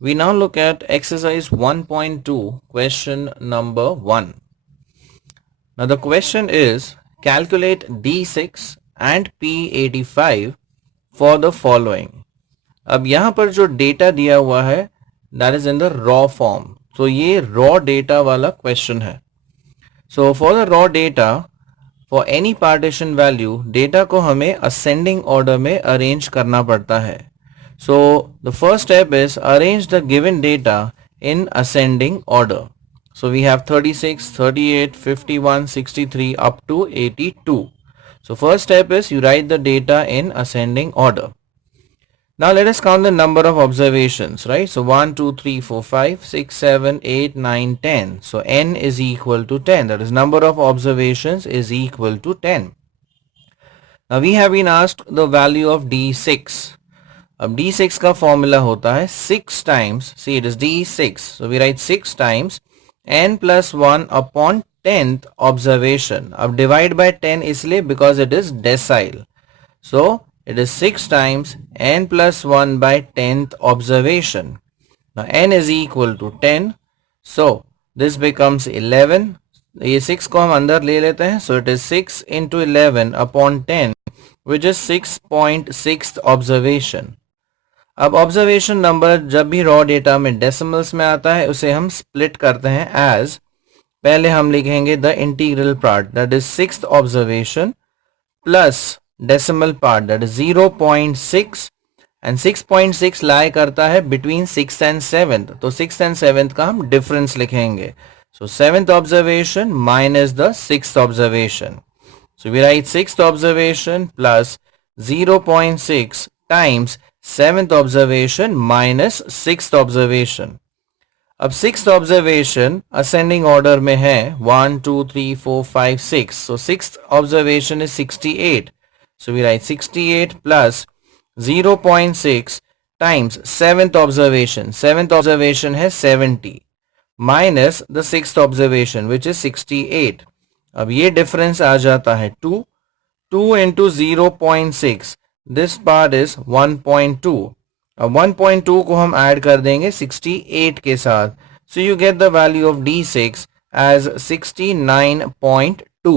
We now look at exercise 1.2, question number 1. Now the question is, calculate D6 and P85 for the following. अब यहाँ पर जो data दिया हुआ है that is in the raw form. So ये raw data वाला question है. So for the raw data, for any partition value, data को हमें ascending order में arrange करना पड़ता है. So the first step is arrange the given data in ascending order. So we have 36, 38, 51, 63 up to 82. So first step is you write the data in ascending order. Now let us count the number of observations, right? So 1, 2, 3, 4, 5, 6, 7, 8, 9, 10. So n is equal to 10. That is number of observations is equal to 10. Now we have been asked the value of D6. अब D6 का formula होता है 6 times, see it is D6, so we write 6 times n plus 1 upon 10th observation. अब divide by 10 इसलिए because it is decile, so it is 6 times n plus 1 by 10th observation. Now n is equal to 10, so this becomes 11. ये 6 को हम अंदर ले लेते हैं, so it is 6 into 11 upon 10, which is 6.6th observation. अब observation number जब भी रॉ डेटा में डेसिमल्स में आता है उसे हम स्प्लिट करते हैं एज, पहले हम लिखेंगे the integral part that is 6th observation plus decimal part that is 0.6 and 6.6 लाई करता है बिटवीन 6th एंड 7th, तो 6th एंड 7th का हम डिफरेंस लिखेंगे. So 7th observation minus the 6th observation, so we write 6th observation plus 0.6 times 7th observation minus 6th observation. अब 6th observation ascending order में है 1, 2, 3, 4, 5, 6. So 6th observation is 68. So we write 68 plus 0.6 times 7th observation. 7th observation है 70 minus the 6th observation which is 68. अब ये difference आ जाता है 2. 2 into 0.6. This part is 1.2. अब 1.2 को हम ऐड कर देंगे 68 के साथ. So you get the value of D6 as 69.2.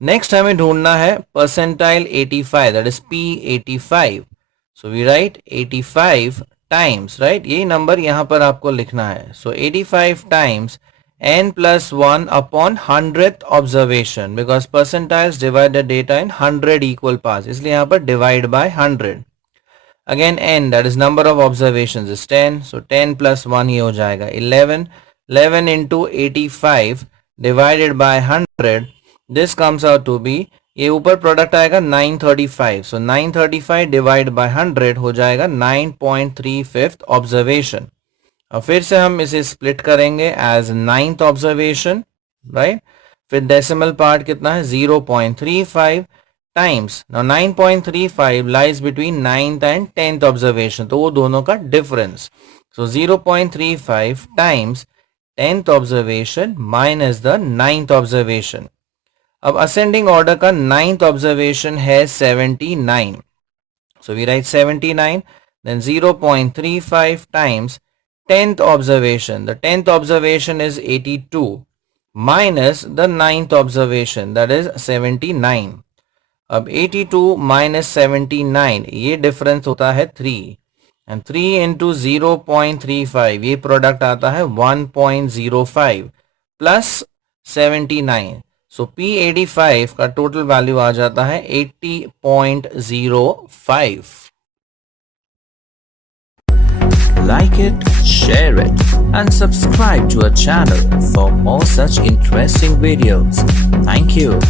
Next हमें ढूंढना है percentile 85, that is P85. So we write 85 times, right? यही नंबर यहाँ पर आपको लिखना है. So 85 times n plus 1 upon 100th observation, because percentiles divide the data in 100 equal parts, इसलिए यहाँ पर divide by 100. Again n, that is number of observations is 10, so 10 plus 1 ये हो जाएगा 11. 11 into 85 divided by 100, this comes out to be, ये ऊपर product आएगा 935, so 935 divided by 100 हो जाएगा 9.35th observation. अब फिर से हम इसे स्प्लिट करेंगे एज 9th ऑब्जर्वेशन, राइट? फिर डेसिमल पार्ट कितना है 0.35 times, now 9.35 lies between 9th and 10th observation, तो वो दोनों का difference. So 0.35 times 10th observation minus the 9th observation. अब असेंडिंग ऑर्डर का 9th ऑब्जर्वेशन है 79, so we write 79, then 0.35 times 10th observation. The 10th observation is 82 minus the 9th observation, that is 79. अब 82 minus 79, ये difference होता है 3, and 3 into 0.35, ये product आता है 1.05 plus 79. So P85 का टोटल वैल्यू आ जाता है 80.05. Like it, share it, and subscribe to our channel for more such interesting videos. Thank you.